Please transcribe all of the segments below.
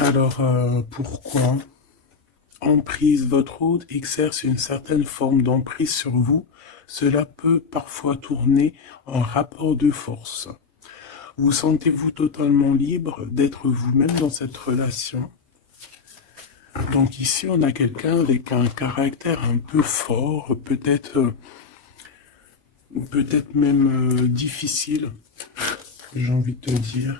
Alors, pourquoi? Emprise, votre hôte exerce une certaine forme d'emprise sur vous. Cela peut parfois tourner en rapport de force. Vous sentez-vous totalement libre d'être vous-même dans cette relation? Donc ici, on a quelqu'un avec un caractère un peu fort, peut-être même difficile, j'ai envie de te dire.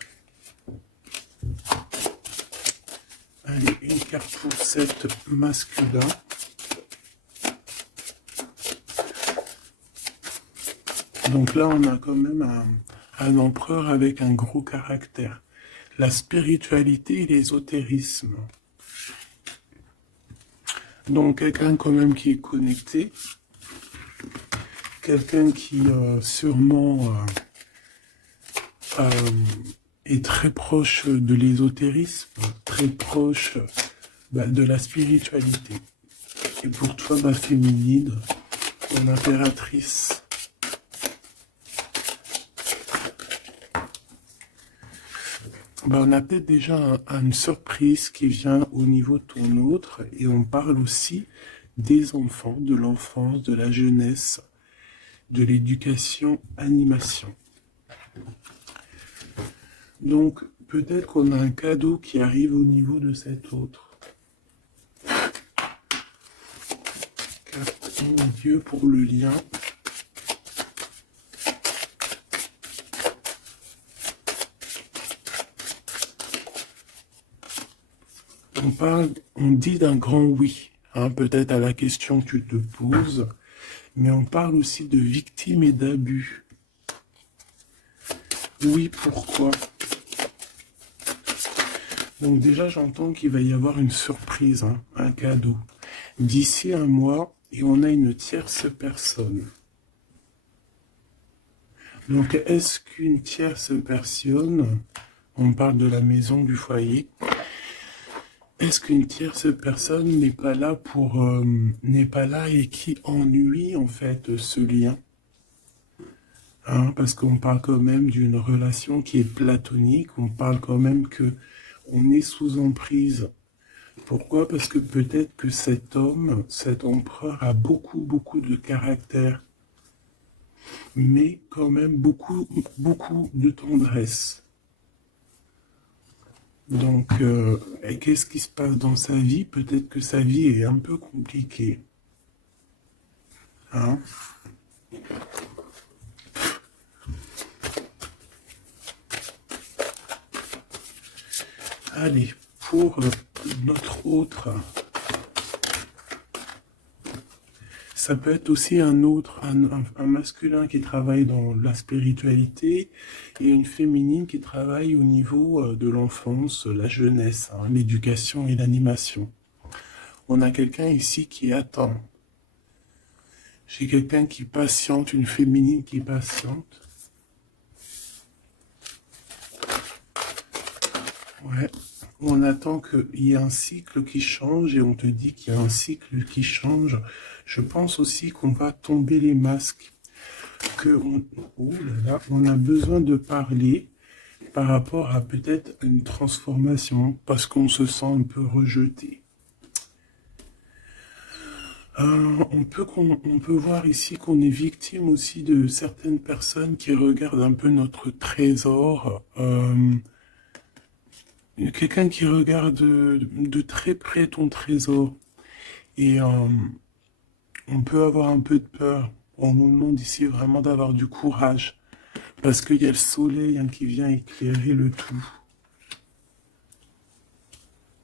Allez, une carte pour cet masculin. Donc là, on a quand même un empereur avec un gros caractère. La spiritualité et l'ésotérisme. Donc quelqu'un quand même qui est connecté. Quelqu'un qui sûrement est très proche de l'ésotérisme, très proche de la spiritualité. Et pour toi, ma féminine, mon impératrice. On a peut-être déjà une surprise qui vient au niveau de ton autre, et on parle aussi des enfants, de l'enfance, de la jeunesse, de l'éducation, animation. Donc, peut-être qu'on a un cadeau qui arrive au niveau de cet autre. Carte en Dieu pour le lien. On dit d'un grand oui, hein, peut-être à la question que tu te poses, mais on parle aussi de victimes et d'abus. Oui, pourquoi? Donc déjà, j'entends qu'il va y avoir une surprise, hein, un cadeau. D'ici un mois, et on a une tierce personne. Donc, est-ce qu'une tierce personne, on parle de la maison, du foyer, est-ce qu'une tierce personne n'est pas là n'est pas là et qui ennuie en fait ce lien? Hein, parce qu'on parle quand même d'une relation qui est platonique, on parle quand même que on est sous emprise. Pourquoi? Parce que peut-être que cet homme, cet empereur a beaucoup de caractère, mais quand même beaucoup de tendresse. Donc, qu'est-ce qui se passe dans sa vie? Peut-être que sa vie est un peu compliquée. Hein? Allez, pour notre autre, ça peut être aussi un masculin qui travaille dans la spiritualité et une féminine qui travaille au niveau de l'enfance, la jeunesse, hein, l'éducation et l'animation. On a quelqu'un ici qui attend. J'ai quelqu'un qui patiente, une féminine qui patiente. Ouais. On attend qu'il y ait un cycle qui change et on te dit qu'il y a un cycle qui change. Je pense aussi qu'on va tomber les masques. On a besoin de parler par rapport à peut-être une transformation parce qu'on se sent un peu rejeté. On peut voir ici qu'on est victime aussi de certaines personnes qui regardent un peu notre trésor. Quelqu'un qui regarde de très près ton trésor. Et on peut avoir un peu de peur. On nous demande ici vraiment d'avoir du courage. Parce qu'il y a le soleil hein, qui vient éclairer le tout.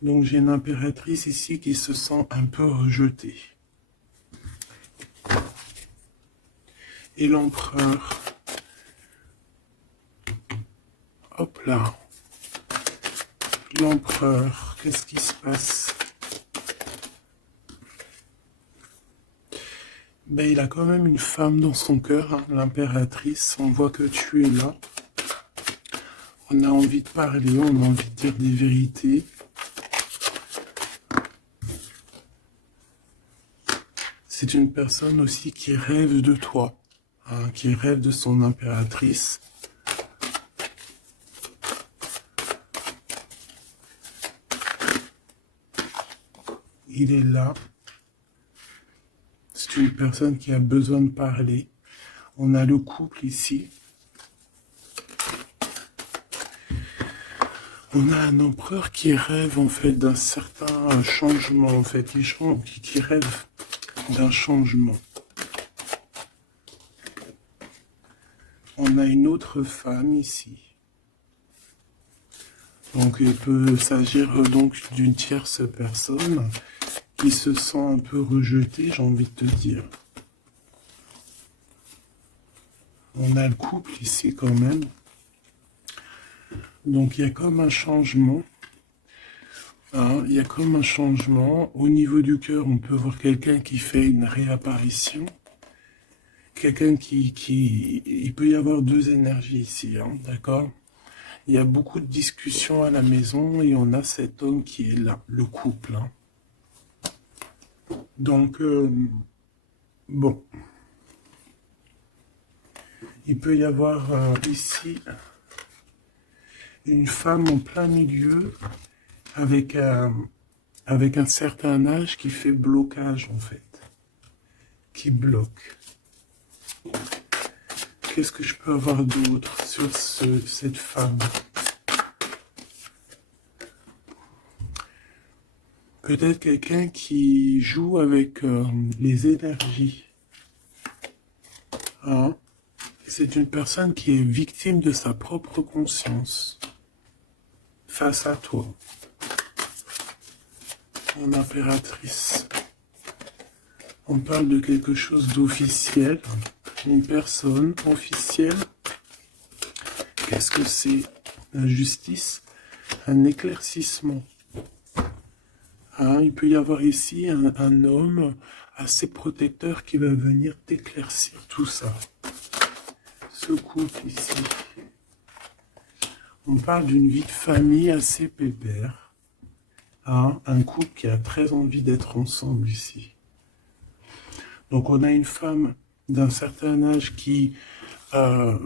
Donc j'ai une impératrice ici qui se sent un peu rejetée. Et l'empereur. Hop là. L'empereur, qu'est-ce qui se passe? Ben, il a quand même une femme dans son cœur, hein, l'impératrice. On voit que tu es là. On a envie de parler, on a envie de dire des vérités. C'est une personne aussi qui rêve de toi, hein, qui rêve de son impératrice. il est là. C'est une personne qui a besoin de parler. On a le couple ici. On a un empereur qui rêve en fait d'un certain changement, en fait, qui rêve d'un changement. On a une autre femme ici. Donc il peut s'agir donc d'une tierce personne qui se sent un peu rejetée, j'ai envie de te dire. On a le couple ici quand même. Donc il y a comme un changement. Hein, il y a comme un changement. Au niveau du cœur, on peut voir quelqu'un qui fait une réapparition. Quelqu'un qui... Il peut y avoir deux énergies ici, hein, d'accord? Il y a beaucoup de discussions à la maison et on a cet homme qui est là, le couple. Hein. Donc, bon. Il peut y avoir ici une femme en plein milieu avec un certain âge qui fait blocage en fait. Qui bloque. Qu'est-ce que je peux avoir d'autre sur cette femme? Peut-être quelqu'un qui joue avec les énergies. Hein? C'est une personne qui est victime de sa propre conscience face à toi. Mon impératrice. On parle de quelque chose d'officiel. Une personne officielle. Qu'est-ce que c'est? La justice, un éclaircissement. Hein, il peut y avoir ici un homme assez protecteur qui va venir t'éclaircir tout ça. Ce couple ici. On parle d'une vie de famille assez pépère. Hein, un couple qui a très envie d'être ensemble ici. Donc on a une femme d'un certain âge qui peut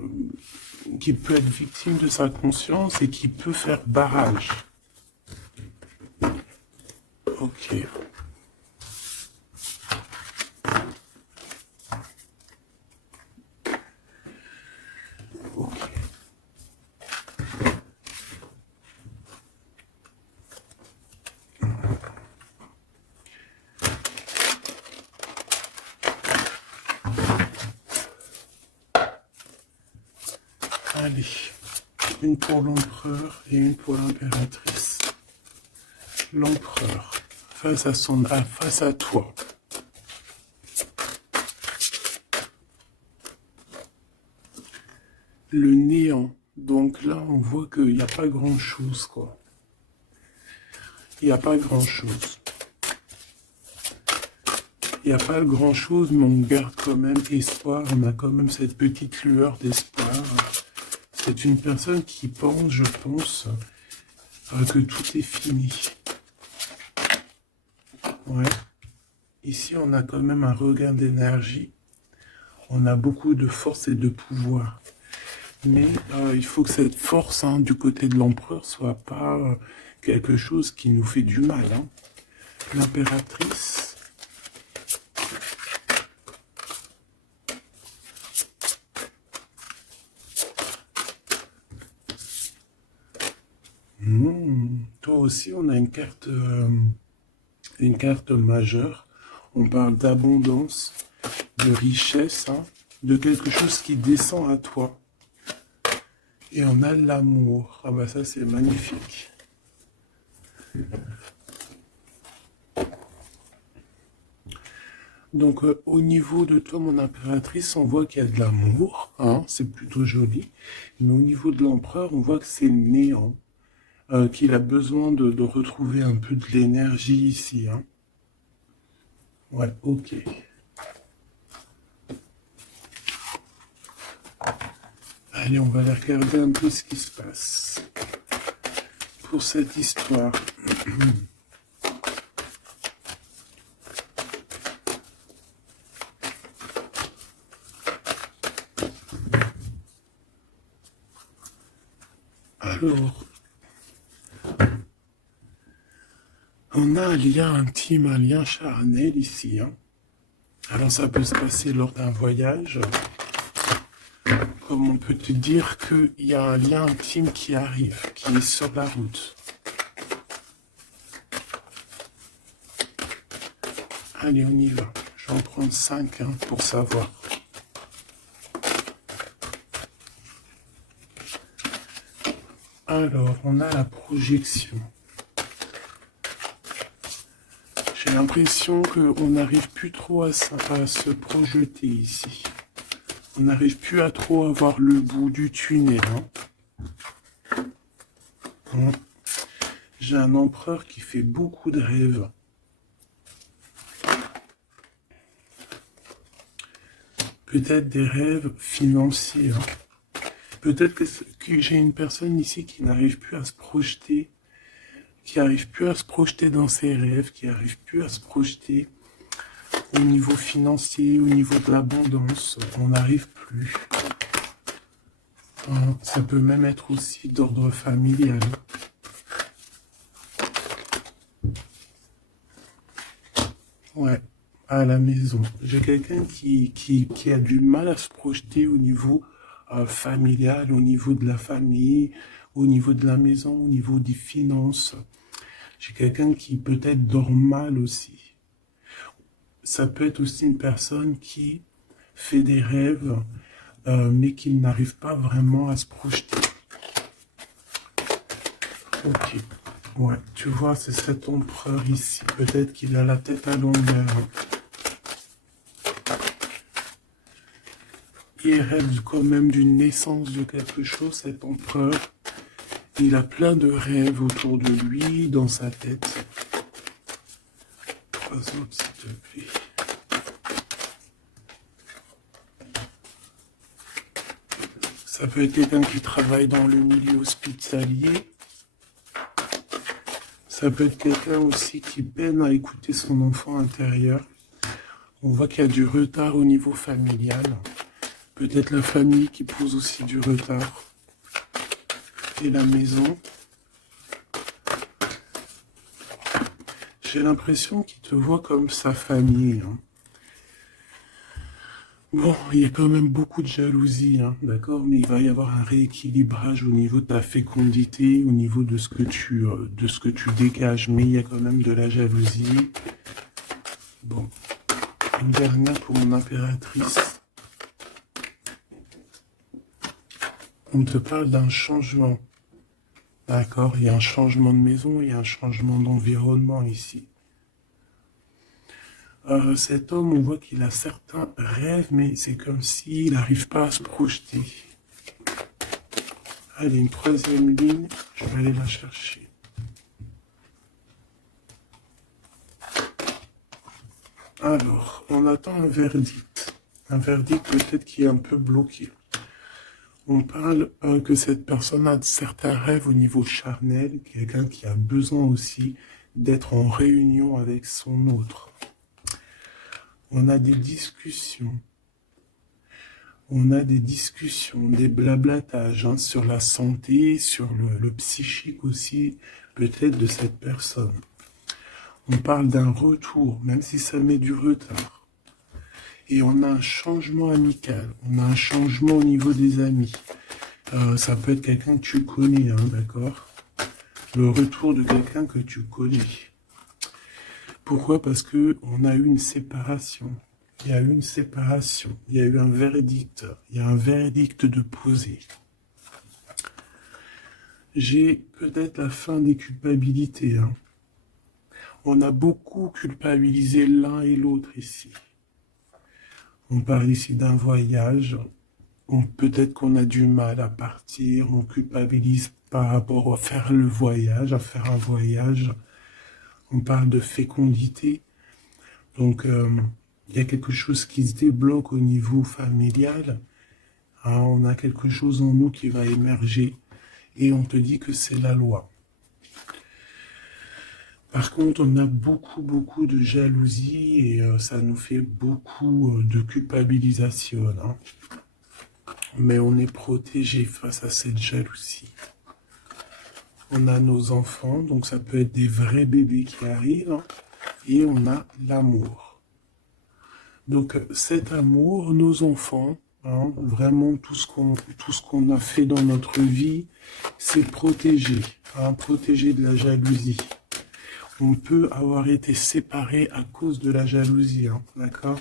être victime de sa conscience et qui peut faire barrage. Ok. Ok. Allez, une pour l'empereur et une pour l'impératrice. L'empereur, face à toi. Le néant. Donc là, on voit qu'il n'y a pas grand-chose, quoi. Il n'y a pas grand-chose. Il n'y a pas grand-chose, mais on garde quand même espoir. On a quand même cette petite lueur d'espoir. C'est une personne qui pense, je pense, que tout est fini. Ouais. Ici, on a quand même un regain d'énergie. On a beaucoup de force et de pouvoir. Mais il faut que cette force du côté de l'empereur soit pas quelque chose qui nous fait du mal. Hein. L'impératrice. Toi aussi, on a une carte majeure. On parle d'abondance, de richesse, hein, de quelque chose qui descend à toi. Et on a l'amour. Ah bah ça, c'est magnifique. Donc, au niveau de toi, mon impératrice, on voit qu'il y a de l'amour. Hein, c'est plutôt joli. Mais au niveau de l'empereur, on voit que c'est néant. Qu'il a besoin de retrouver un peu de l'énergie ici. Hein. Ouais, ok. Allez, on va aller regarder un peu ce qui se passe pour cette histoire. Alors, On a un lien intime, un lien charnel ici, hein. Alors ça peut se passer lors d'un voyage, comme on peut te dire qu'il y a un lien intime qui arrive, qui est sur la route. Allez, on y va. Je vais en prendre 5 hein, pour savoir. Alors, on a la projection. J'ai l'impression qu'on n'arrive plus trop à se projeter ici. On n'arrive plus à trop avoir le bout du tunnel. Hein. J'ai un empereur qui fait beaucoup de rêves. Peut-être des rêves financiers. Hein. Peut-être que j'ai une personne ici qui n'arrive plus à se projeter, qui n'arrive plus à se projeter dans ses rêves, qui n'arrive plus à se projeter au niveau financier, au niveau de l'abondance. On n'arrive plus. Hein, ça peut même être aussi d'ordre familial. Ouais, à la maison. J'ai quelqu'un qui a du mal à se projeter au niveau familial, au niveau de la famille, au niveau de la maison, au niveau des finances. J'ai quelqu'un qui peut-être dort mal aussi. Ça peut être aussi une personne qui fait des rêves, mais qui n'arrive pas vraiment à se projeter. Ok. Ouais, tu vois, c'est cet empereur ici. Peut-être qu'il a la tête à l'envers. Il rêve quand même d'une naissance de quelque chose, cet empereur. Il a plein de rêves autour de lui, dans sa tête. 3 autres, s'il te plaît. Ça peut être quelqu'un qui travaille dans le milieu hospitalier. Ça peut être quelqu'un aussi qui peine à écouter son enfant intérieur. On voit qu'il y a du retard au niveau familial. Peut-être la famille qui pose aussi du retard. Et la maison. J'ai l'impression qu'il te voit comme sa famille. Hein. Bon, il y a quand même beaucoup de jalousie, hein, d'accord, mais il va y avoir un rééquilibrage au niveau de ta fécondité, au niveau de ce que tu dégages, mais il y a quand même de la jalousie. Bon, une dernière pour mon impératrice. On te parle d'un changement, d'accord, il y a un changement de maison, il y a un changement d'environnement ici. Cet homme, on voit qu'il a certains rêves, mais c'est comme s'il n'arrive pas à se projeter. Allez, une 3e ligne, je vais aller la chercher. Alors, on attend un verdict. Un verdict peut-être qui est un peu bloqué. On parle que cette personne a certains rêves au niveau charnel, quelqu'un qui a besoin aussi d'être en réunion avec son autre. On a des discussions. On a des discussions, des blablatages hein, sur la santé, sur le psychique aussi, peut-être de cette personne. On parle d'un retour, même si ça met du retard. Et on a un changement amical, on a un changement au niveau des amis. Ça peut être quelqu'un que tu connais, hein, d'accord? Le retour de quelqu'un que tu connais. Pourquoi? Parce que on a eu une séparation. Il y a eu une séparation. Il y a eu un verdict. Il y a un verdict de poser. J'ai peut-être la fin des culpabilités. Hein. On a beaucoup culpabilisé l'un et l'autre ici. On parle ici d'un voyage. Peut-être qu'on a du mal à partir. On culpabilise par rapport à faire le voyage, à faire un voyage. On parle de fécondité. Donc, il y a quelque chose qui se débloque au niveau familial. Hein, on a quelque chose en nous qui va émerger. Et on te dit que c'est la loi. Par contre, on a beaucoup de jalousie et ça nous fait beaucoup de culpabilisation. Hein. Mais on est protégé face à cette jalousie. On a nos enfants, donc ça peut être des vrais bébés qui arrivent, hein, et on a l'amour. Donc cet amour, nos enfants, hein, vraiment tout ce qu'on a fait dans notre vie, c'est protéger, hein, protéger de la jalousie. On peut avoir été séparés à cause de la jalousie, hein, d'accord?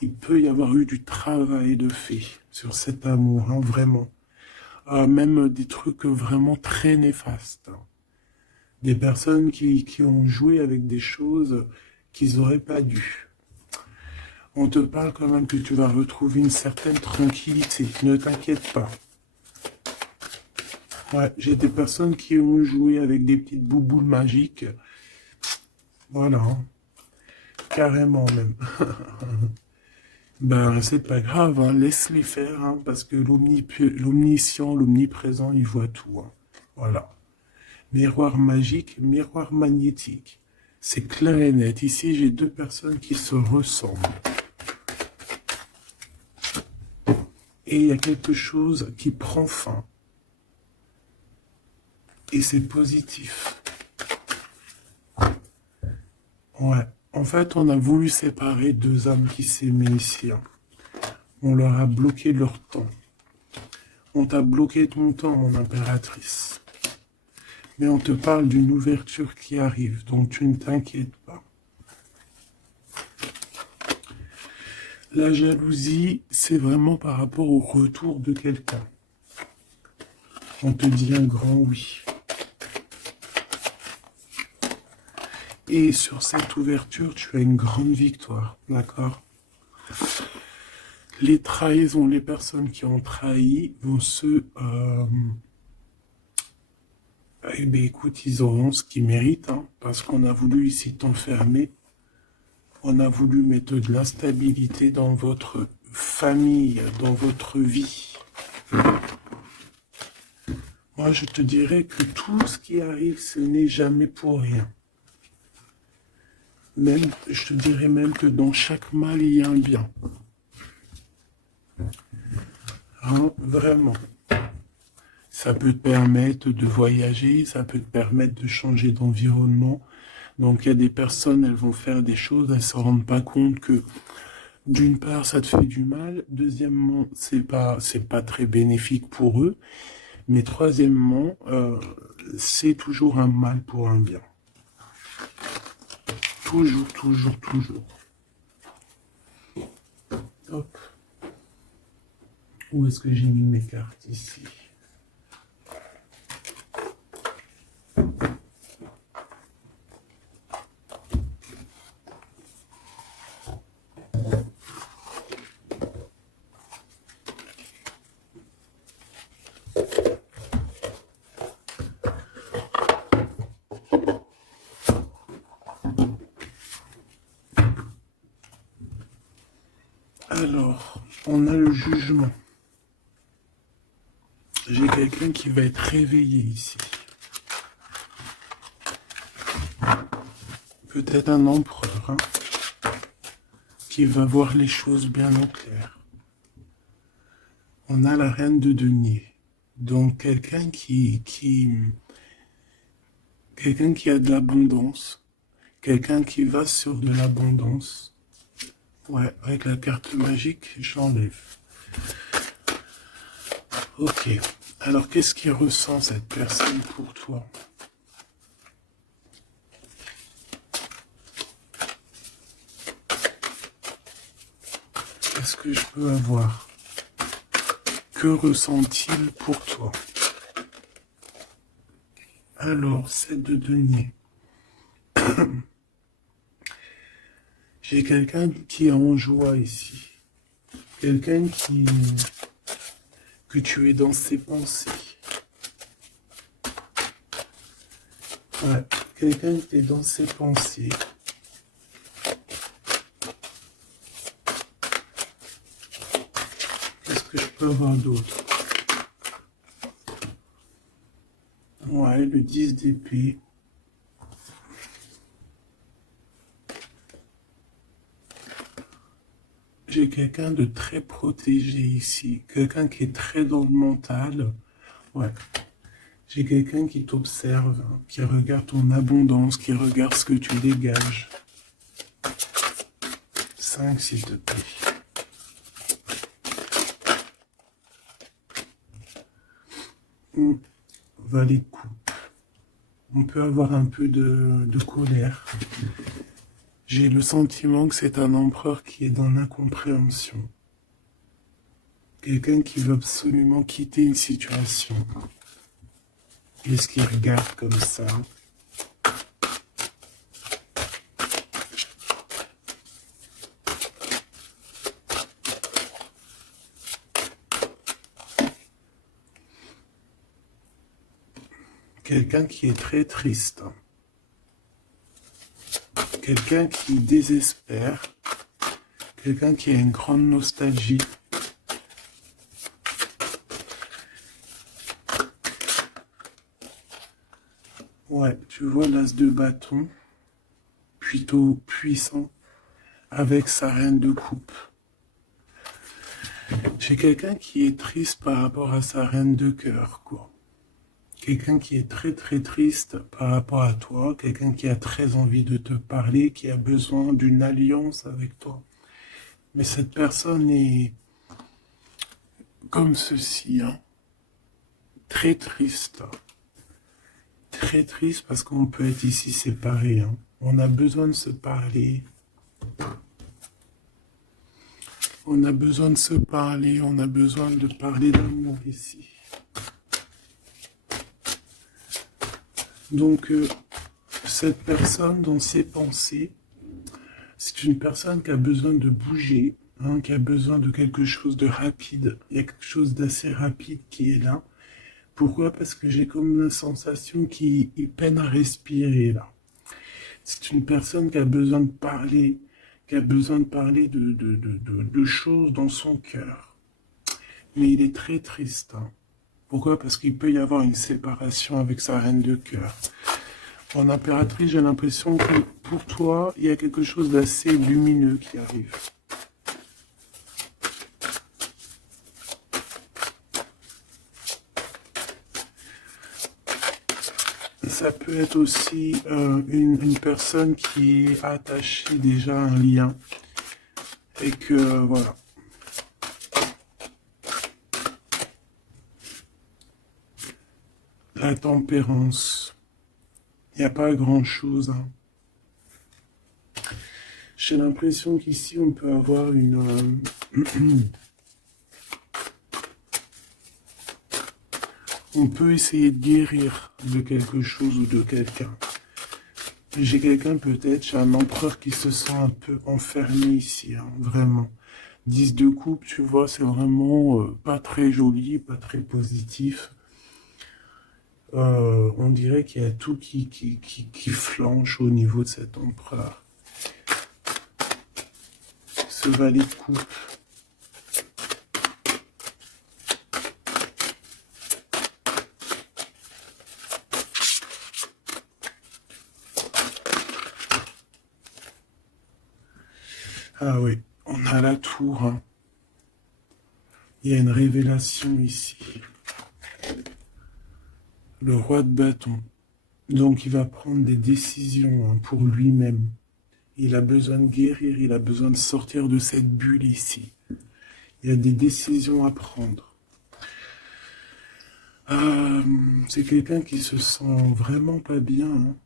Il peut y avoir eu du travail de fait sur cet amour, hein, vraiment. Même des trucs vraiment très néfastes. Des personnes qui ont joué avec des choses qu'ils n'auraient pas dû. On te parle quand même que tu vas retrouver une certaine tranquillité. Ne t'inquiète pas. Ouais, j'ai des personnes qui ont joué avec des petites bouboules magiques. Voilà. Hein. Carrément même. Ben, c'est pas grave, hein. Laisse-les faire, hein, parce que l'omniscient, l'omniprésent, il voit tout. Hein. Voilà. Miroir magique, miroir magnétique. C'est clair et net. Ici, j'ai deux personnes qui se ressemblent. Et il y a quelque chose qui prend fin. Et c'est positif. Ouais. En fait, on a voulu séparer deux âmes qui s'aimaient ici. Hein. On leur a bloqué leur temps. On t'a bloqué ton temps, mon impératrice. Mais on te parle d'une ouverture qui arrive, donc tu ne t'inquiètes pas. La jalousie, c'est vraiment par rapport au retour de quelqu'un. On te dit un grand oui. Et sur cette ouverture, tu as une grande victoire, d'accord? Les trahisons, les personnes qui ont trahi vont se... eh bien, écoute, ils auront ce qu'ils méritent, hein, parce qu'on a voulu ici t'enfermer. On a voulu mettre de la stabilité dans votre famille, dans votre vie. Moi, je te dirais que tout ce qui arrive, ce n'est jamais pour rien. Même, je te dirais même que dans chaque mal, il y a un bien. Hein, vraiment. Ça peut te permettre de voyager, ça peut te permettre de changer d'environnement. Donc, il y a des personnes, elles vont faire des choses, elles ne se rendent pas compte que, d'une part, ça te fait du mal. Deuxièmement, c'est pas très bénéfique pour eux. Mais troisièmement, c'est toujours un mal pour un bien. Toujours, toujours, toujours. Hop. Où est-ce que j'ai mis mes cartes ici? Alors, on a le jugement. J'ai quelqu'un qui va être réveillé ici. Peut-être un empereur, hein, qui va voir les choses bien au clair. On a la reine de denier. Donc, quelqu'un qui a de l'abondance. Quelqu'un qui va sur de l'abondance. Ouais, avec la carte magique, j'enlève. Ok. Alors, qu'est-ce qu'il ressent cette personne pour toi? Qu'est-ce que je peux avoir? Que ressent-il pour toi? Alors, 7 de denier. J'ai quelqu'un qui est en joie ici. Quelqu'un que tu es dans ses pensées. Ouais, quelqu'un qui est dans ses pensées. Qu'est-ce que je peux avoir d'autre? Ouais, le 10 d'épée. J'ai quelqu'un de très protégé ici. Quelqu'un qui est très dans le mental. Ouais. J'ai quelqu'un qui t'observe, hein, qui regarde ton abondance, qui regarde ce que tu dégages. 5, s'il te plaît. Valet de coupe. On peut avoir un peu de colère. J'ai le sentiment que c'est un empereur qui est dans l'incompréhension. Quelqu'un qui veut absolument quitter une situation. Qu'est-ce qu'il regarde comme ça? Quelqu'un qui est très triste. Quelqu'un qui désespère. Quelqu'un qui a une grande nostalgie. Ouais, tu vois l'as de bâton, plutôt puissant, avec sa reine de coupe. J'ai quelqu'un qui est triste par rapport à sa reine de cœur, quoi. Quelqu'un qui est très très triste par rapport à toi, quelqu'un qui a très envie de te parler, qui a besoin d'une alliance avec toi. Mais cette personne est comme ceci, hein, très triste. Très triste parce qu'on peut être ici séparés. Hein. On a besoin de se parler. On a besoin de se parler. On a besoin de parler d'amour ici. Donc, cette personne, dans ses pensées, c'est une personne qui a besoin de bouger, hein, qui a besoin de quelque chose de rapide. Il y a quelque chose d'assez rapide qui est là. Pourquoi? Parce que j'ai comme la sensation qu'il peine à respirer là. C'est une personne qui a besoin de parler, qui a besoin de parler de choses dans son cœur. Mais il est très triste. Hein. Pourquoi? Parce qu'il peut y avoir une séparation avec sa reine de cœur. En impératrice, j'ai l'impression que pour toi, il y a quelque chose d'assez lumineux qui arrive. Ça peut être aussi une personne qui est attachée déjà à un lien. Et que, voilà. La tempérance. Il n'y a pas grand-chose. Hein. J'ai l'impression qu'ici, on peut avoir une... on peut essayer de guérir de quelque chose ou de quelqu'un. J'ai quelqu'un peut-être, j'ai un empereur qui se sent un peu enfermé ici, hein, vraiment. 10 de coupe, tu vois, c'est vraiment pas très joli, pas très positif. On dirait qu'il y a tout qui flanche au niveau de cet empereur. Ce valet de coupe. Ah oui, on a la tour. Hein. Il y a une révélation ici. Le roi de bâton. Donc il va prendre des décisions hein, pour lui-même. Il a besoin de guérir, il a besoin de sortir de cette bulle ici. Il y a des décisions à prendre. C'est quelqu'un qui se sent vraiment pas bien. Hein.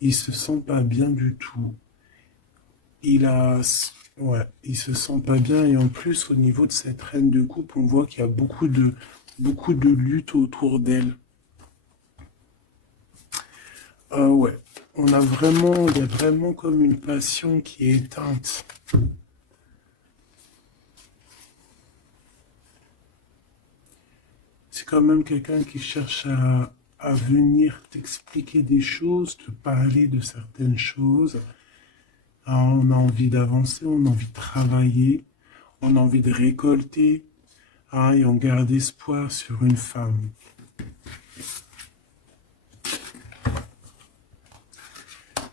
Il se sent pas bien du tout. Ouais, il se sent pas bien et en plus au niveau de cette reine de coupe, on voit qu'il y a beaucoup de lutte autour d'elle. Ouais, il y a vraiment comme une passion qui est éteinte. C'est quand même quelqu'un qui cherche à venir t'expliquer des choses, te parler de certaines choses. On a envie d'avancer, on a envie de travailler, on a envie de récolter, hein, et on garde espoir sur une femme.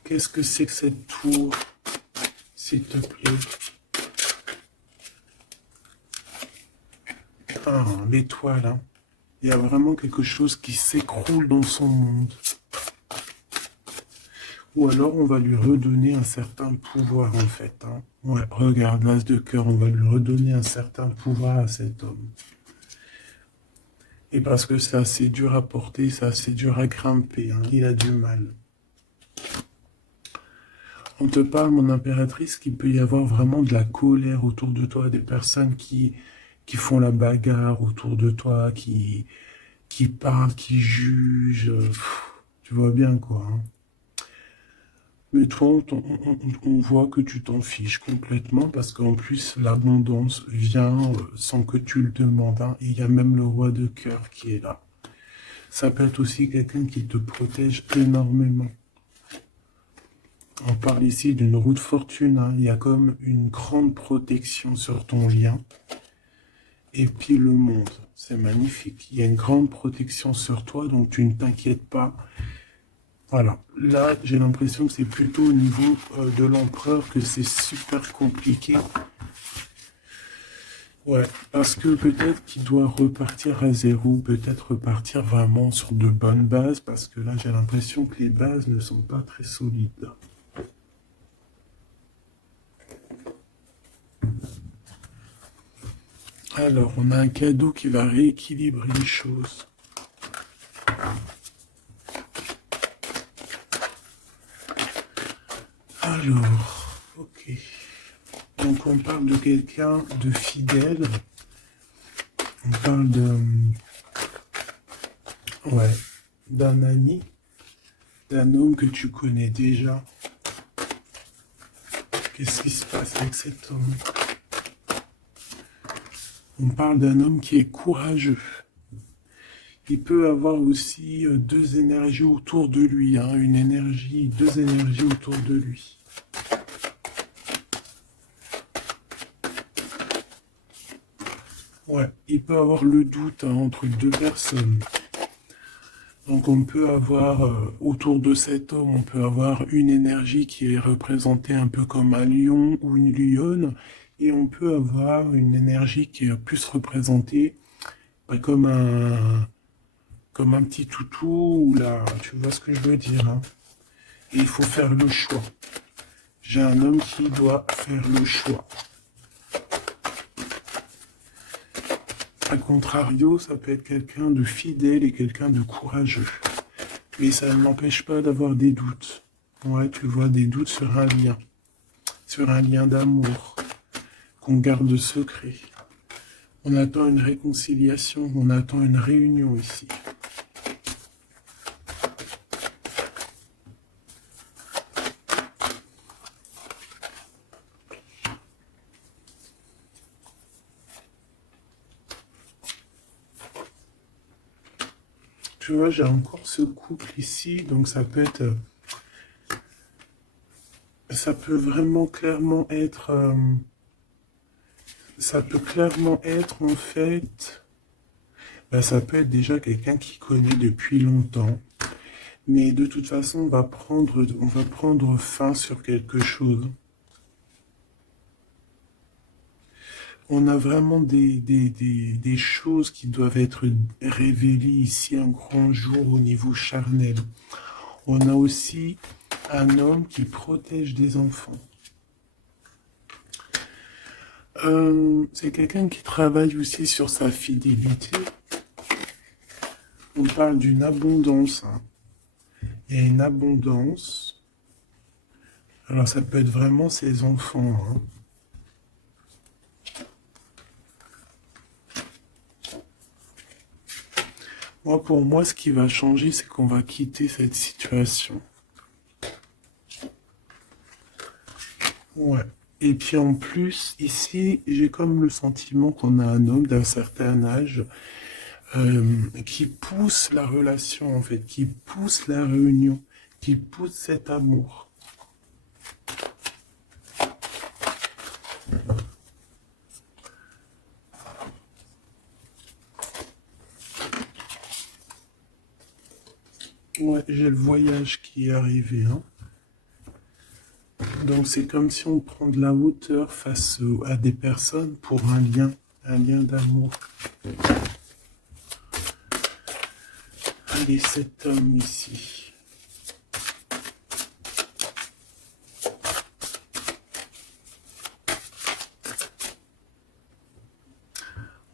Qu'est-ce que c'est que cette tour, s'il te plaît? Ah, l'étoile, hein. Il y a vraiment quelque chose qui s'écroule dans son monde. Ou alors, on va lui redonner un certain pouvoir, en fait. Hein. Ouais, regarde, l'as de cœur, on va lui redonner un certain pouvoir à cet homme. Et parce que c'est assez dur à porter, c'est assez dur à grimper. Hein. Il a du mal. On te parle, mon impératrice, qu'il peut y avoir vraiment de la colère autour de toi, des personnes qui font la bagarre autour de toi, qui parlent, qui jugent. Tu vois bien, quoi. Hein. Mais toi, on voit que tu t'en fiches complètement parce qu'en plus, l'abondance vient sans que tu le demandes. Hein. Et il y a même le roi de cœur qui est là. Ça peut être aussi quelqu'un qui te protège énormément. On parle ici d'une roue de fortune. Hein. Il y a comme une grande protection sur ton lien. Et puis le monde, c'est magnifique. Il y a une grande protection sur toi, donc tu ne t'inquiètes pas. Voilà, là j'ai l'impression que c'est plutôt au niveau de l'empereur que c'est super compliqué. Ouais, parce que peut-être qu'il doit repartir à zéro, peut-être repartir vraiment sur de bonnes bases, parce que là j'ai l'impression que les bases ne sont pas très solides. Alors, on a un cadeau qui va rééquilibrer les choses. Alors, ok. Donc on parle de quelqu'un de fidèle. On parle ouais, d'un ami, d'un homme que tu connais déjà. Qu'est-ce qui se passe avec cet homme? On parle d'un homme qui est courageux. Il peut avoir aussi deux énergies autour de lui, hein, deux énergies autour de lui. Ouais, il peut avoir le doute hein, entre deux personnes. Donc on peut avoir, autour de cet homme, on peut avoir une énergie qui est représentée un peu comme un lion ou une lionne, et on peut avoir une énergie qui est plus représentée bah, comme un petit toutou, ou là, tu vois ce que je veux dire. Hein. Et il faut faire le choix. J'ai un homme qui doit faire le choix. A contrario, ça peut être quelqu'un de fidèle et quelqu'un de courageux. Mais ça ne m'empêche pas d'avoir des doutes. Ouais, tu vois, des doutes sur un lien d'amour qu'on garde secret. On attend une réconciliation, on attend une réunion ici. Tu vois, j'ai encore ce couple ici, donc ça peut être... ça peut vraiment clairement être... ça peut clairement être, en fait... ben, ça peut être déjà quelqu'un qui connaît depuis longtemps. Mais de toute façon, on va prendre fin sur quelque chose. On a vraiment des choses qui doivent être révélées ici un grand jour au niveau charnel. On a aussi un homme qui protège des enfants. C'est quelqu'un qui travaille aussi sur sa fidélité. On parle d'une abondance. Hein. Il y a une abondance. Alors ça peut être vraiment ses enfants. Hein. Moi, pour moi, ce qui va changer, c'est qu'on va quitter cette situation. Ouais. Et puis en plus, ici, j'ai comme le sentiment qu'on a un homme d'un certain âge qui pousse la relation, en fait, qui pousse la réunion, qui pousse cet amour. Ouais, j'ai le voyage qui est arrivé, hein. Donc c'est comme si on prend de la hauteur face à des personnes pour un lien d'amour. Allez, cet homme ici.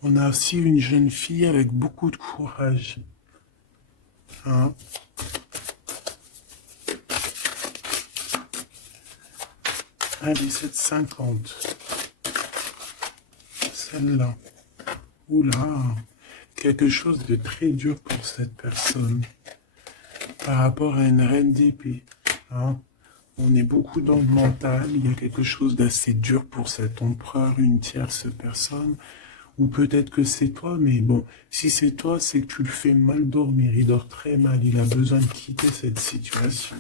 On a aussi une jeune fille avec beaucoup de courage. Hein? Allez, 7,50. Celle-là. Oula, quelque chose de très dur pour cette personne. Par rapport à une reine d'épée. Hein? On est beaucoup dans le mental. Il y a quelque chose d'assez dur pour cet empereur, une tierce personne. Ou peut-être que c'est toi, mais bon, si c'est toi, c'est que tu le fais mal dormir. Il dort très mal. Il a besoin de quitter cette situation.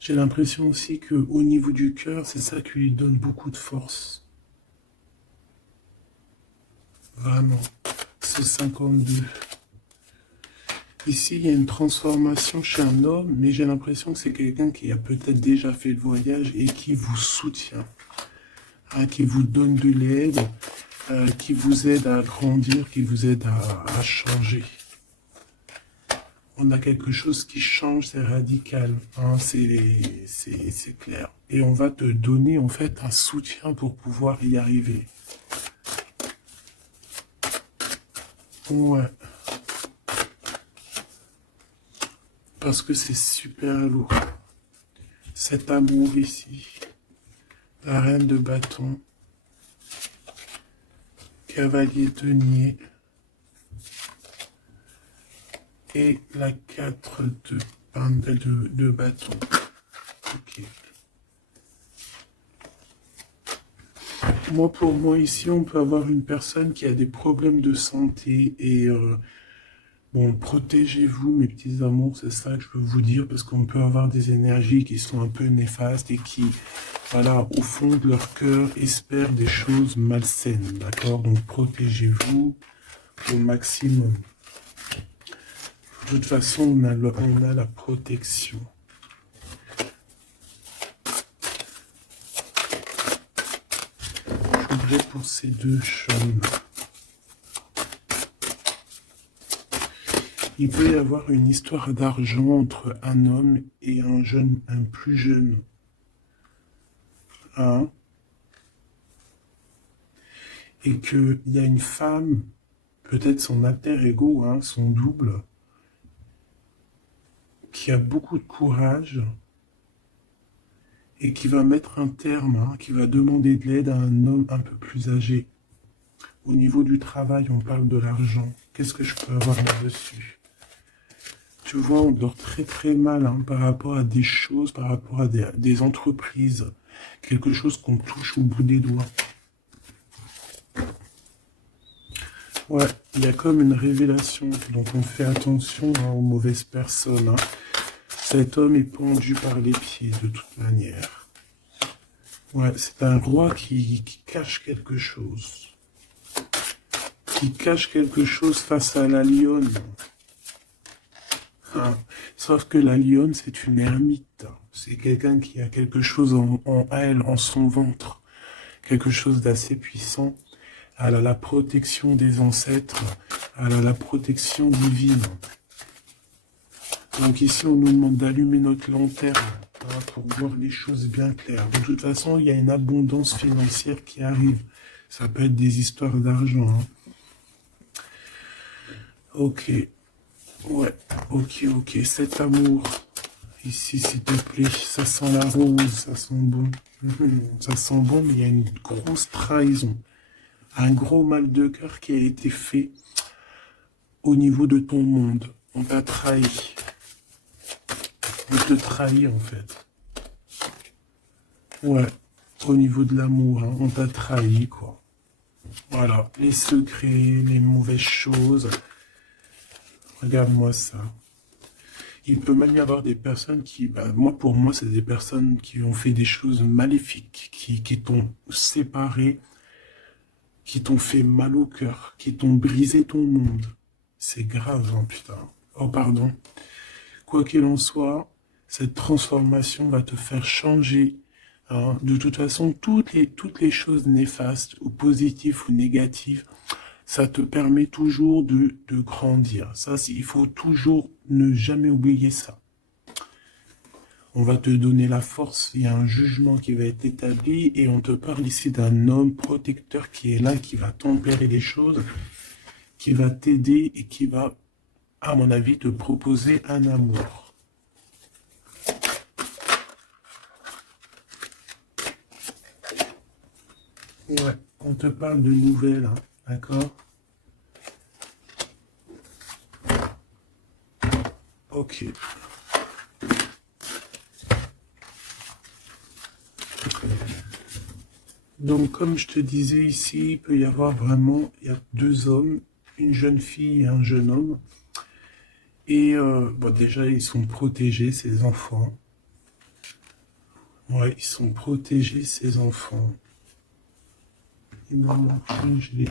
J'ai l'impression aussi qu'au niveau du cœur, c'est ça qui lui donne beaucoup de force. Vraiment. Ce 52. Ici, il y a une transformation chez un homme, mais j'ai l'impression que c'est quelqu'un qui a peut-être déjà fait le voyage et qui vous soutient, hein, qui vous donne de l'aide, qui vous aide à grandir, qui vous aide à changer. On a quelque chose qui change, c'est radical, hein, c'est clair. Et on va te donner en fait un soutien pour pouvoir y arriver. Ouais. Parce que c'est super lourd. Cet amour ici. La reine de bâton. Cavalier denier. Et la 4 de bâton. Ok. Moi, pour moi, ici, on peut avoir une personne qui a des problèmes de santé et... bon, protégez-vous, mes petits amours, c'est ça que je peux vous dire, parce qu'on peut avoir des énergies qui sont un peu néfastes et qui, voilà, au fond de leur cœur, espèrent des choses malsaines, d'accord? Donc, protégez-vous au maximum. De toute façon, on a la protection. J'ouvrais pour ces deux chaumes. Il peut y avoir une histoire d'argent entre un homme et un plus jeune. Hein? Et qu'il y a une femme, peut-être son alter ego, hein, son double, qui a beaucoup de courage et qui va mettre un terme, hein, qui va demander de l'aide à un homme un peu plus âgé. Au niveau du travail, on parle de l'argent. Qu'est-ce que je peux avoir là-dessus? Tu vois, on dort très très mal, hein, par rapport à des choses, par rapport à des entreprises. Quelque chose qu'on touche au bout des doigts. Ouais, il y a comme une révélation, donc on fait attention, hein, aux mauvaises personnes. Hein. Cet homme est pendu par les pieds de toute manière. Ouais, c'est un roi qui cache quelque chose. Qui cache quelque chose face à la lionne. Hein. Sauf que la lionne, c'est une ermite. C'est quelqu'un qui a quelque chose en elle, en son ventre. Quelque chose d'assez puissant. Elle a la protection des ancêtres, elle a la protection divine. Donc ici, on nous demande d'allumer notre lanterne, hein, pour voir les choses bien claires. De toute façon, il y a une abondance financière qui arrive. Ça peut être des histoires d'argent. Hein. Ok. Ouais. Ok. Cet amour, ici, s'il te plaît, ça sent la rose, ça sent bon. Ça sent bon, mais il y a une grosse trahison. Un gros mal de cœur qui a été fait au niveau de ton monde. On t'a trahi. On te trahit en fait. Ouais, au niveau de l'amour, hein, on t'a trahi, quoi. Voilà, les secrets, les mauvaises choses. Regarde-moi ça. Il peut même y avoir des personnes qui, pour moi, c'est des personnes qui ont fait des choses maléfiques, qui t'ont séparé, qui t'ont fait mal au cœur, qui t'ont brisé ton monde. C'est grave, hein, putain. Oh, pardon. Quoi qu'il en soit, cette transformation va te faire changer Hein. De toute façon, toutes les choses néfastes ou positives ou négatives, ça te permet toujours de grandir. Ça, il faut toujours ne jamais oublier ça. On va te donner la force, il y a un jugement qui va être établi et on te parle ici d'un homme protecteur qui est là, qui va tempérer les choses, qui va t'aider et qui va, à mon avis, te proposer un amour. Ouais, on te parle de nouvelles, hein, d'accord? Ok. Donc, comme je te disais ici, il peut y avoir vraiment, il y a deux hommes, une jeune fille et un jeune homme. Et bon, déjà, ils sont protégés, ces enfants. Ouais, ils sont protégés, ces enfants. Il m'en manque une, je l'ai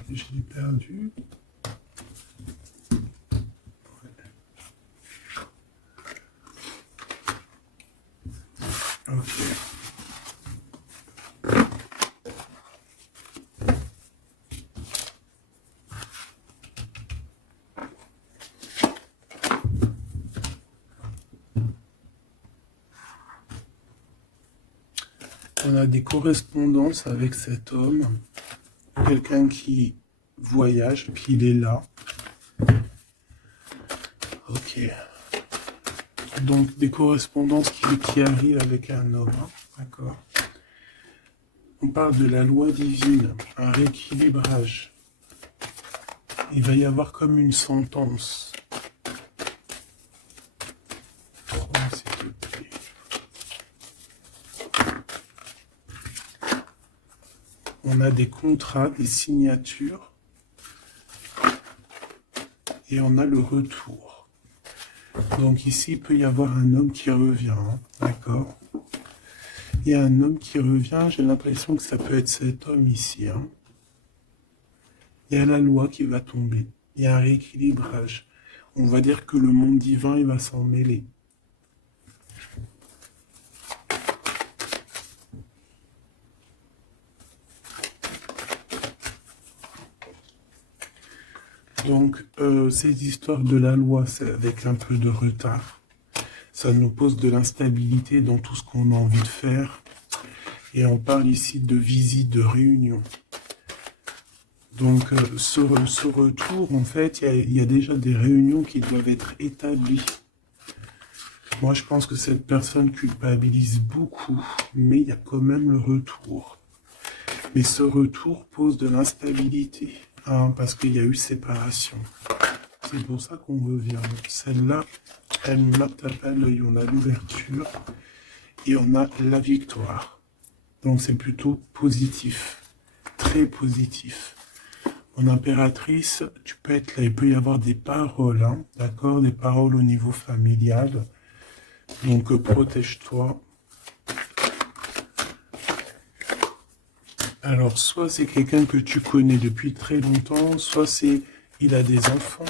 perdu. Ok. On a des correspondances avec cet homme, quelqu'un qui voyage, puis il est là. Ok. Donc des correspondances qui arrivent avec un homme, hein. D'accord. On parle de la loi divine, un rééquilibrage. Il va y avoir comme une sentence. S'il te plaît. On a des contrats, des signatures, et on a le retour. Donc ici, il peut y avoir un homme qui revient, hein, d'accord? Il y a un homme qui revient, j'ai l'impression que ça peut être cet homme ici. Hein. Il y a la loi qui va tomber, il y a un rééquilibrage. On va dire que le monde divin, il va s'en mêler. Donc, ces histoires de la loi, c'est avec un peu de retard. Ça nous pose de l'instabilité dans tout ce qu'on a envie de faire. Et on parle ici de visite, de réunion. Donc, ce retour, en fait, il y a déjà des réunions qui doivent être établies. Moi, je pense que cette personne culpabilise beaucoup, mais il y a quand même le retour. Mais ce retour pose de l'instabilité, hein, parce qu'il y a eu séparation. C'est pour ça qu'on revient. Celle-là, elle me tape à l'œil. On a l'ouverture et on a la victoire. Donc c'est plutôt positif, très positif. En impératrice, tu peux être là, il peut y avoir des paroles, hein, d'accord, des paroles au niveau familial. Donc protège-toi. Alors soit c'est quelqu'un que tu connais depuis très longtemps, soit c'est il a des enfants.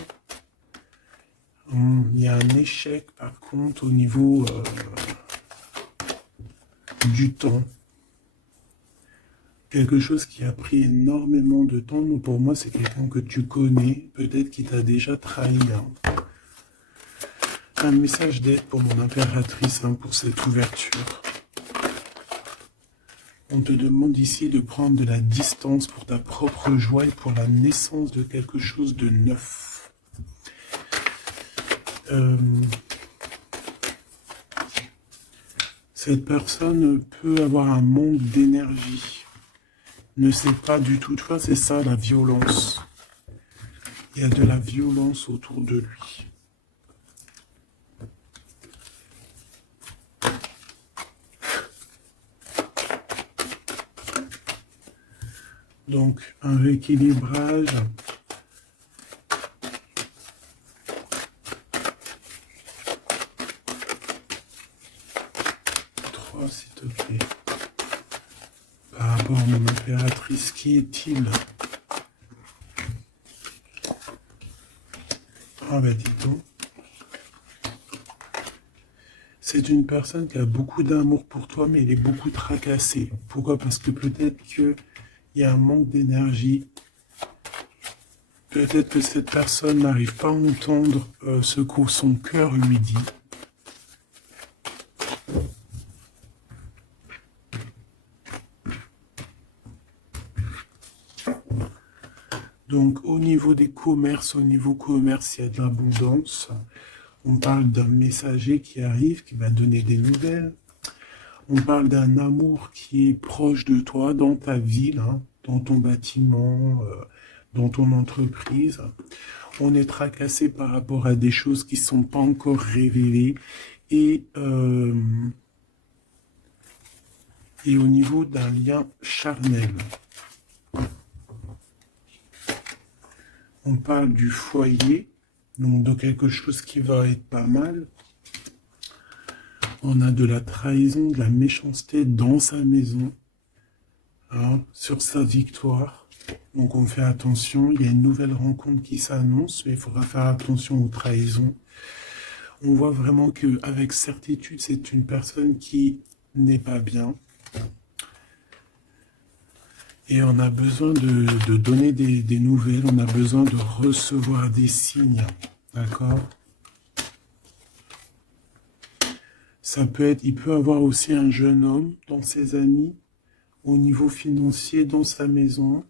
Il y a un échec par contre au niveau du temps. Quelque chose qui a pris énormément de temps. Mais pour moi, c'est quelqu'un que tu connais, peut-être qui t'a déjà trahi. Hein. Un message d'aide pour mon impératrice, hein, pour cette ouverture. On te demande ici de prendre de la distance pour ta propre joie et pour la naissance de quelque chose de neuf. Cette personne peut avoir un manque d'énergie. Ne sait pas du tout. Tu vois, c'est ça la violence. Il y a de la violence autour de lui. Donc, un rééquilibrage. S'il te plaît. Par rapport à mon impératrice, qui est-il? Ah ben dis donc. C'est une personne qui a beaucoup d'amour pour toi, mais elle est beaucoup tracassée. Pourquoi? Parce que peut-être qu'il y a un manque d'énergie. Peut-être que cette personne n'arrive pas à entendre ce que son cœur lui dit. Donc au niveau des commerces, au niveau commerce, il y a de l'abondance. On parle d'un messager qui arrive, qui va donner des nouvelles. On parle d'un amour qui est proche de toi, dans ta ville, hein, dans ton bâtiment, dans ton entreprise. On est tracassé par rapport à des choses qui ne sont pas encore révélées. Et au niveau d'un lien charnel. On parle du foyer, donc de quelque chose qui va être pas mal. On a de la trahison, de la méchanceté dans sa maison, hein, sur sa victoire. Donc on fait attention, il y a une nouvelle rencontre qui s'annonce, mais il faudra faire attention aux trahisons. On voit vraiment qu'avec certitude, c'est une personne qui n'est pas bien. Et on a besoin de donner des nouvelles, on a besoin de recevoir des signes, d'accord? Ça peut être, il peut avoir aussi un jeune homme dans ses amis, au niveau financier, dans sa maison,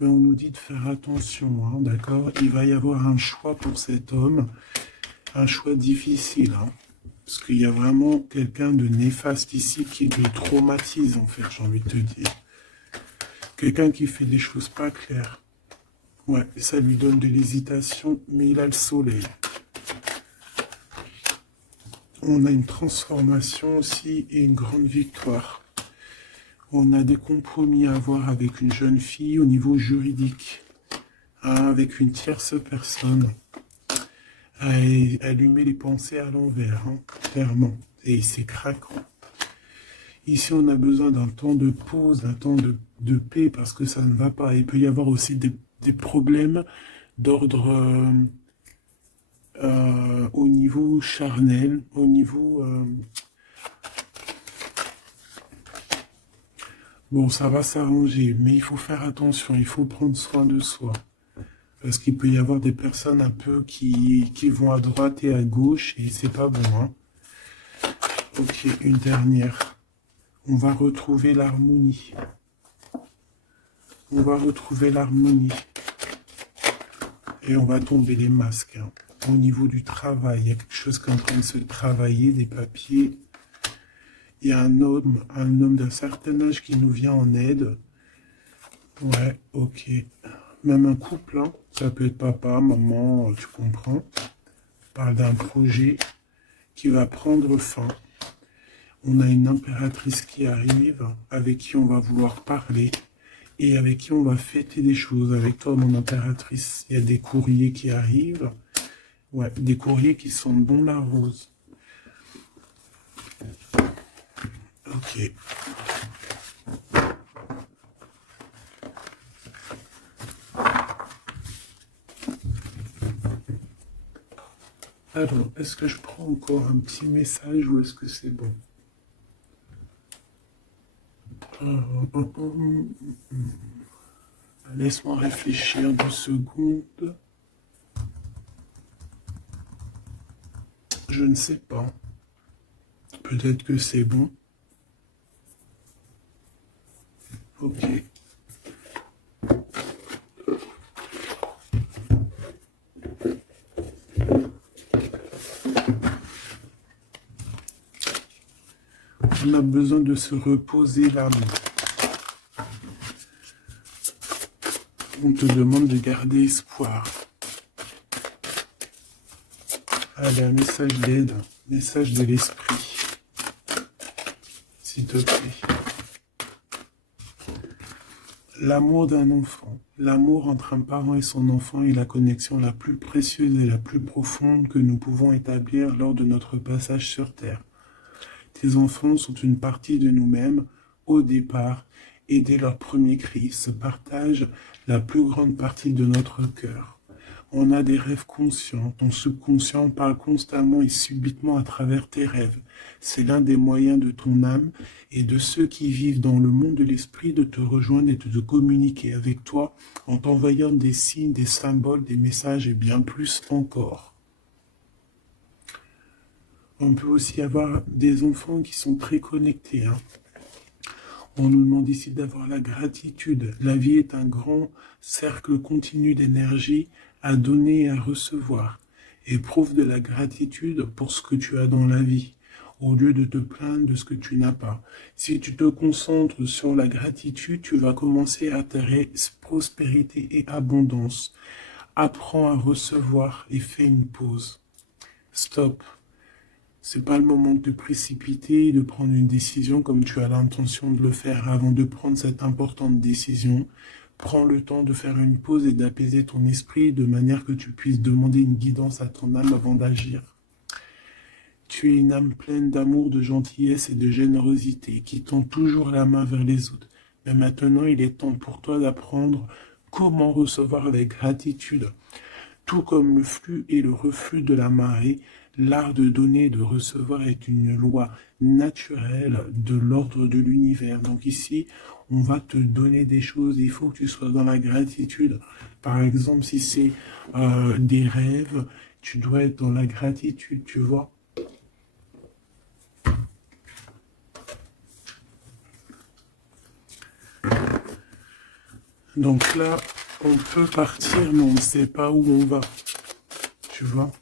mais on nous dit de faire attention, hein, d'accord? Il va y avoir un choix pour cet homme, un choix difficile, hein, parce qu'il y a vraiment quelqu'un de néfaste ici qui le traumatise, en fait, j'ai envie de te dire. Quelqu'un qui fait des choses pas claires. Ouais, ça lui donne de l'hésitation, mais il a le soleil. On a une transformation aussi et une grande victoire. On a des compromis à avoir avec une jeune fille au niveau juridique, hein, avec une tierce personne. Elle lui met les pensées à l'envers, hein, clairement, et c'est craquant. Ici, on a besoin d'un temps de pause, d'un temps de paix, parce que ça ne va pas. Il peut y avoir aussi des problèmes d'ordre au niveau charnel, au niveau... Bon, ça va s'arranger, mais il faut faire attention, il faut prendre soin de soi. Parce qu'il peut y avoir des personnes un peu qui vont à droite et à gauche, et c'est pas bon, hein. Ok, une dernière. On va retrouver l'harmonie. On va retrouver l'harmonie. Et on va tomber les masques, hein. Au niveau du travail, il y a quelque chose qui est en train de se travailler, des papiers. Il y a un homme d'un certain âge qui nous vient en aide. Ouais, ok. Même un couple, hein. Ça peut être papa, maman, tu comprends. On parle d'un projet qui va prendre fin. On a une impératrice qui arrive, avec qui on va vouloir parler et avec qui on va fêter des choses. Avec toi, mon impératrice, il y a des courriers qui arrivent. Ouais, des courriers qui sont bon la rose. Ok. Alors, est-ce que je prends encore un petit message ou est-ce que c'est bon? Laisse-moi réfléchir 2 secondes. Je ne sais pas. Peut-être que c'est bon. Ok. On a besoin de se reposer l'âme. On te demande de garder espoir. Allez, un message d'aide, message de l'esprit. S'il te plaît. L'amour d'un enfant. L'amour entre un parent et son enfant est la connexion la plus précieuse et la plus profonde que nous pouvons établir lors de notre passage sur Terre. Tes enfants sont une partie de nous-mêmes au départ et dès leur premier cri se partagent la plus grande partie de notre cœur. On a des rêves conscients. Ton subconscient parle constamment et subitement à travers tes rêves. C'est l'un des moyens de ton âme et de ceux qui vivent dans le monde de l'esprit de te rejoindre et de te communiquer avec toi en t'envoyant des signes, des symboles, des messages et bien plus encore. On peut aussi avoir des enfants qui sont très connectés. On nous demande ici d'avoir la gratitude. La vie est un grand cercle continu d'énergie à donner et à recevoir. Éprouve de la gratitude pour ce que tu as dans la vie, au lieu de te plaindre de ce que tu n'as pas. Si tu te concentres sur la gratitude, tu vas commencer à atterrir prospérité et abondance. Apprends à recevoir et fais une pause. Stop. C'est pas le moment de te précipiter et de prendre une décision comme tu as l'intention de le faire. Avant de prendre cette importante décision, prends le temps de faire une pause et d'apaiser ton esprit de manière que tu puisses demander une guidance à ton âme avant d'agir. Tu es une âme pleine d'amour, de gentillesse et de générosité qui tend toujours la main vers les autres. Mais maintenant, il est temps pour toi d'apprendre comment recevoir avec gratitude. Tout comme le flux et le reflux de la marée, l'art de donner et de recevoir est une loi naturelle de l'ordre de l'univers. Donc ici, on va te donner des choses, il faut que tu sois dans la gratitude. Par exemple, si c'est des rêves, tu dois être dans la gratitude, tu vois. Donc là, on peut partir, mais on ne sait pas où on va. Tu vois?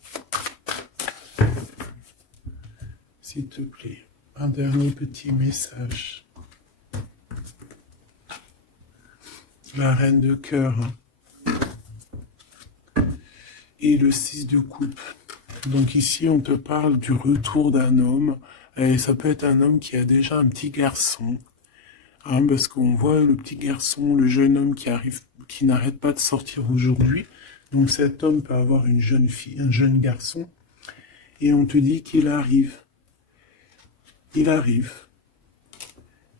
S'il te plaît, un dernier petit message. La reine de cœur. Et le 6 de coupe. Donc ici, on te parle du retour d'un homme. Et ça peut être un homme qui a déjà un petit garçon. Parce qu'on voit le petit garçon, le jeune homme qui arrive, qui n'arrête pas de sortir aujourd'hui. Donc cet homme peut avoir une jeune fille, un jeune garçon. Et on te dit qu'il arrive. Il arrive.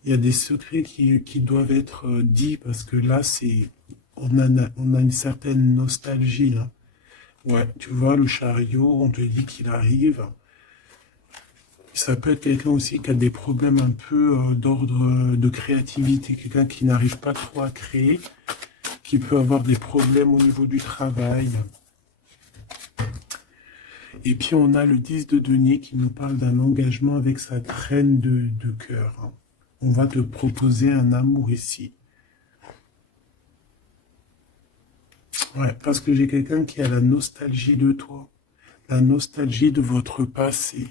Il y a des secrets qui doivent être dits parce que là, on a une certaine nostalgie. Ouais, tu vois, le chariot, on te dit qu'il arrive. Ça peut être quelqu'un aussi qui a des problèmes un peu d'ordre de créativité, quelqu'un qui n'arrive pas trop à créer, qui peut avoir des problèmes au niveau du travail. Et puis on a le 10 de denier qui nous parle d'un engagement avec sa reine de cœur. On va te proposer un amour ici. Ouais, parce que j'ai quelqu'un qui a la nostalgie de toi, la nostalgie de votre passé.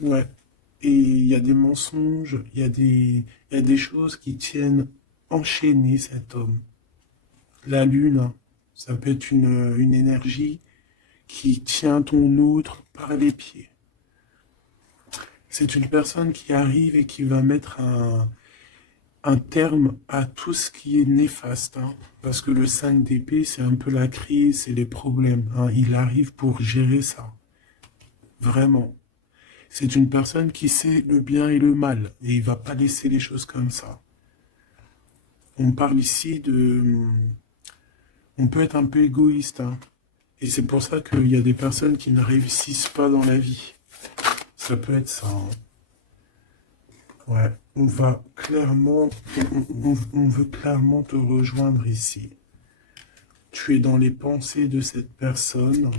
Ouais, et il y a des mensonges, il y a des choses qui tiennent enchaîner cet homme. La lune, ça peut être une énergie qui tient ton autre par les pieds. C'est une personne qui arrive et qui va mettre un terme à tout ce qui est néfaste. Parce que le 5 d'épée, c'est un peu la crise, c'est les problèmes. Il arrive pour gérer ça. Vraiment. C'est une personne qui sait le bien et le mal. Et il ne va pas laisser les choses comme ça. On parle ici de... On peut être un peu égoïste. Et c'est pour ça qu'il y a des personnes qui ne réussissent pas dans la vie. Ça peut être ça. Ouais, on va clairement, on veut clairement te rejoindre ici. Tu es dans les pensées de cette personne.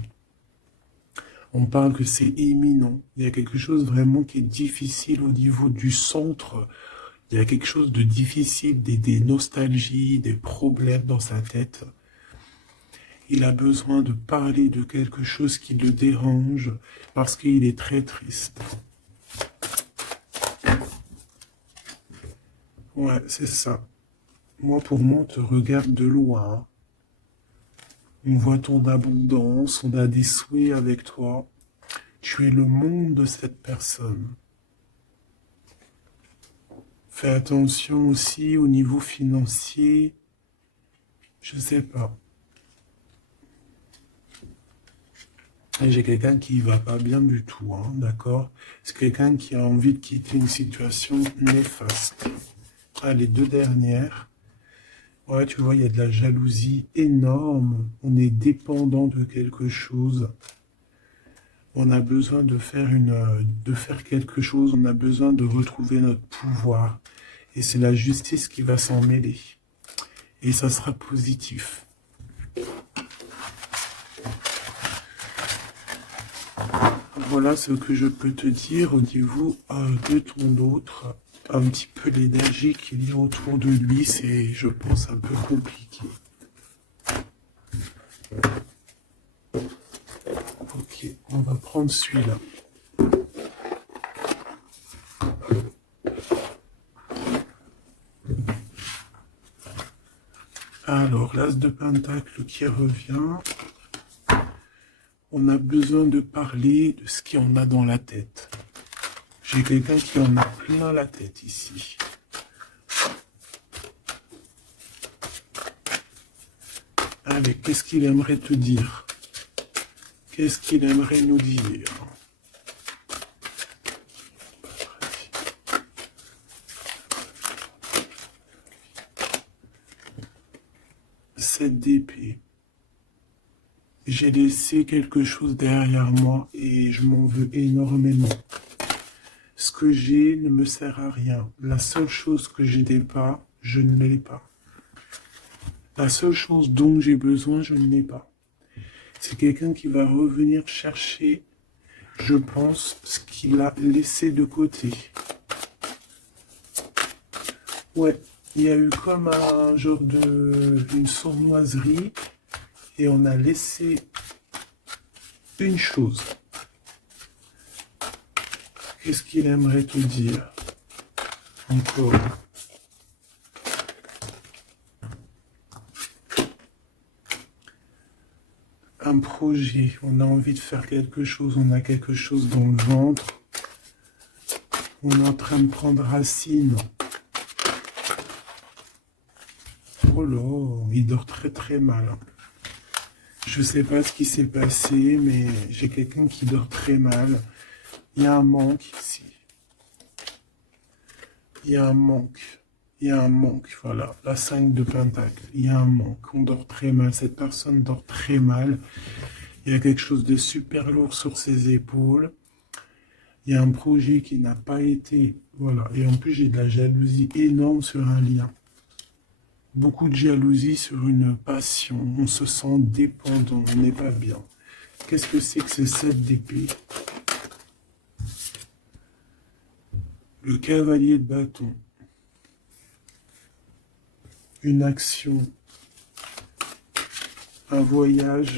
On parle que c'est imminent. Il y a quelque chose vraiment qui est difficile au niveau du centre. Il y a quelque chose de difficile, des nostalgies, des problèmes dans sa tête. Il a besoin de parler de quelque chose qui le dérange parce qu'il est très triste. Ouais, c'est ça. Moi, pour moi, on te regarde de loin. On voit ton abondance, on a des souhaits avec toi. Tu es le monde de cette personne. Fais attention aussi au niveau financier. Je sais pas. Et j'ai quelqu'un qui va pas bien du tout, d'accord? C'est quelqu'un qui a envie de quitter une situation néfaste. Ah, les deux dernières. Ouais, tu vois, il y a de la jalousie énorme. On est dépendant de quelque chose. On a besoin de faire quelque chose. On a besoin de retrouver notre pouvoir. Et c'est la justice qui va s'en mêler. Et ça sera positif. Voilà ce que je peux te dire au niveau de ton autre. Un petit peu l'énergie qu'il y a autour de lui, c'est, je pense, un peu compliqué. Ok, on va prendre celui-là. Alors, l'as de pentacle qui revient. On a besoin de parler de ce qu'il y en a dans la tête. J'ai quelqu'un qui en a plein la tête ici. Allez, qu'est-ce qu'il aimerait te dire? Qu'est-ce qu'il aimerait nous dire? Cette d'épée. J'ai laissé quelque chose derrière moi et je m'en veux énormément. Ce que j'ai ne me sert à rien. La seule chose que je n'ai pas, je ne l'ai pas. La seule chose dont j'ai besoin, je ne l'ai pas. C'est quelqu'un qui va revenir chercher, je pense, ce qu'il a laissé de côté. Ouais, il y a eu comme un genre une sournoiserie et on a laissé une chose. Qu'est-ce qu'il aimerait te dire? Encore. Un projet, on a envie de faire quelque chose, on a quelque chose dans le ventre. On est en train de prendre racine. Oh là, il dort très très mal. Je sais pas ce qui s'est passé, mais j'ai quelqu'un qui dort très mal. Il y a un manque ici. Il y a un manque. Il y a un manque, voilà. La 5 de pentacle. Il y a un manque. On dort très mal. Cette personne dort très mal. Il y a quelque chose de super lourd sur ses épaules. Il y a un projet qui n'a pas été... Voilà. Et en plus, j'ai de la jalousie énorme sur un lien. Beaucoup de jalousie sur une passion. On se sent dépendant. On n'est pas bien. Qu'est-ce que c'est que ce 7 d'épée? Le cavalier de bâton. Une action. Un voyage.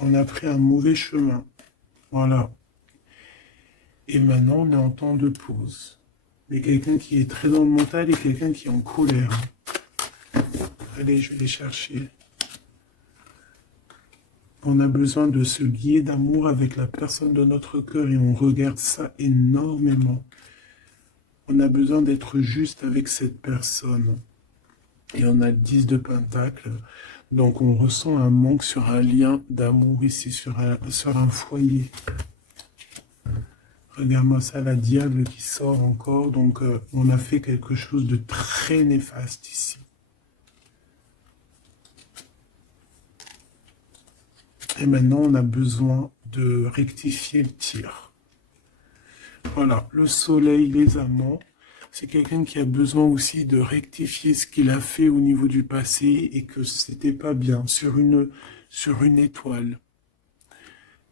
On a pris un mauvais chemin. Voilà. Et maintenant, on est en temps de pause. Mais quelqu'un qui est très dans le mental et quelqu'un qui est en colère. Allez, je vais les chercher. On a besoin de se lier d'amour avec la personne de notre cœur et on regarde ça énormément. On a besoin d'être juste avec cette personne. Et on a le 10 de pentacle. Donc on ressent un manque sur un lien d'amour ici, sur un foyer. Regarde-moi ça, la diable qui sort encore. Donc on a fait quelque chose de très néfaste ici. Et maintenant, on a besoin de rectifier le tir. Voilà, le soleil, les amants, c'est quelqu'un qui a besoin aussi de rectifier ce qu'il a fait au niveau du passé et que c'était pas bien sur une étoile.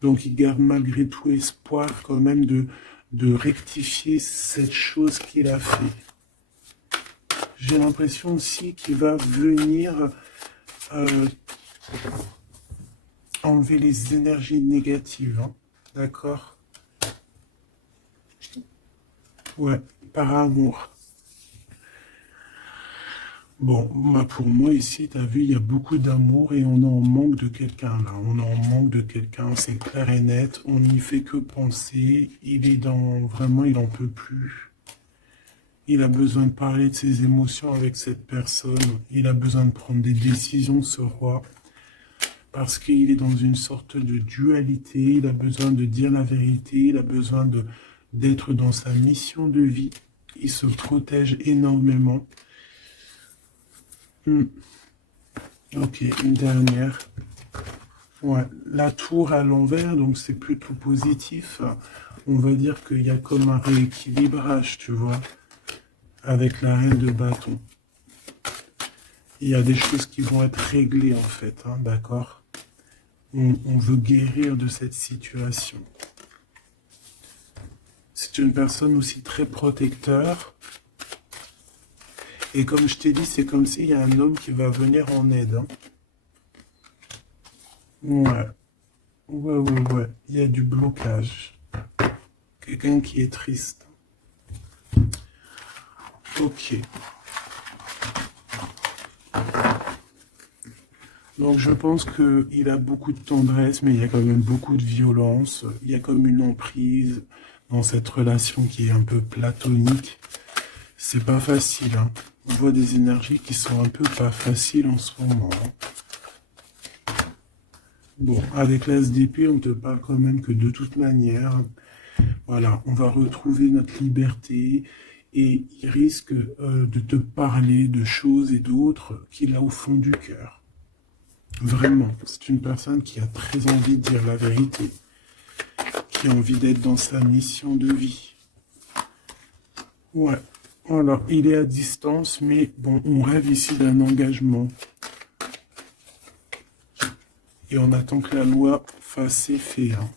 Donc, il garde malgré tout espoir quand même de rectifier cette chose qu'il a fait. J'ai l'impression aussi qu'il va venir enlever les énergies négatives, hein. D'accord? Ouais, par amour. Bon, bah pour moi ici, tu as vu, il y a beaucoup d'amour et on en manque de quelqu'un là. On en manque de quelqu'un, c'est clair et net. On n'y fait que penser. Il est dans... Vraiment, il n'en peut plus. Il a besoin de parler de ses émotions avec cette personne. Il a besoin de prendre des décisions, ce roi. Parce qu'il est dans une sorte de dualité, il a besoin de dire la vérité, il a besoin de d'être dans sa mission de vie. Il se protège énormément. Ok, une dernière. Ouais, la tour à l'envers, donc c'est plutôt positif. On va dire qu'il y a comme un rééquilibrage, tu vois, avec la reine de bâton. Il y a des choses qui vont être réglées, en fait, hein, d'accord? On veut guérir de cette situation. C'est une personne aussi très protecteur. Et comme je t'ai dit, c'est comme s'il y a un homme qui va venir en aide. Hein. Ouais. Ouais. Il y a du blocage. Quelqu'un qui est triste. Ok. Donc je pense qu'il a beaucoup de tendresse, mais il y a quand même beaucoup de violence. Il y a comme une emprise dans cette relation qui est un peu platonique. C'est pas facile, hein. On voit des énergies qui sont un peu pas faciles en ce moment. Bon, avec l'As d'épée, on te parle quand même que de toute manière, voilà, on va retrouver notre liberté et il risque de te parler de choses et d'autres qu'il a au fond du cœur. Vraiment, c'est une personne qui a très envie de dire la vérité, qui a envie d'être dans sa mission de vie. Ouais, alors il est à distance, mais bon, on rêve ici d'un engagement. Et on attend que la loi fasse effet. Hein.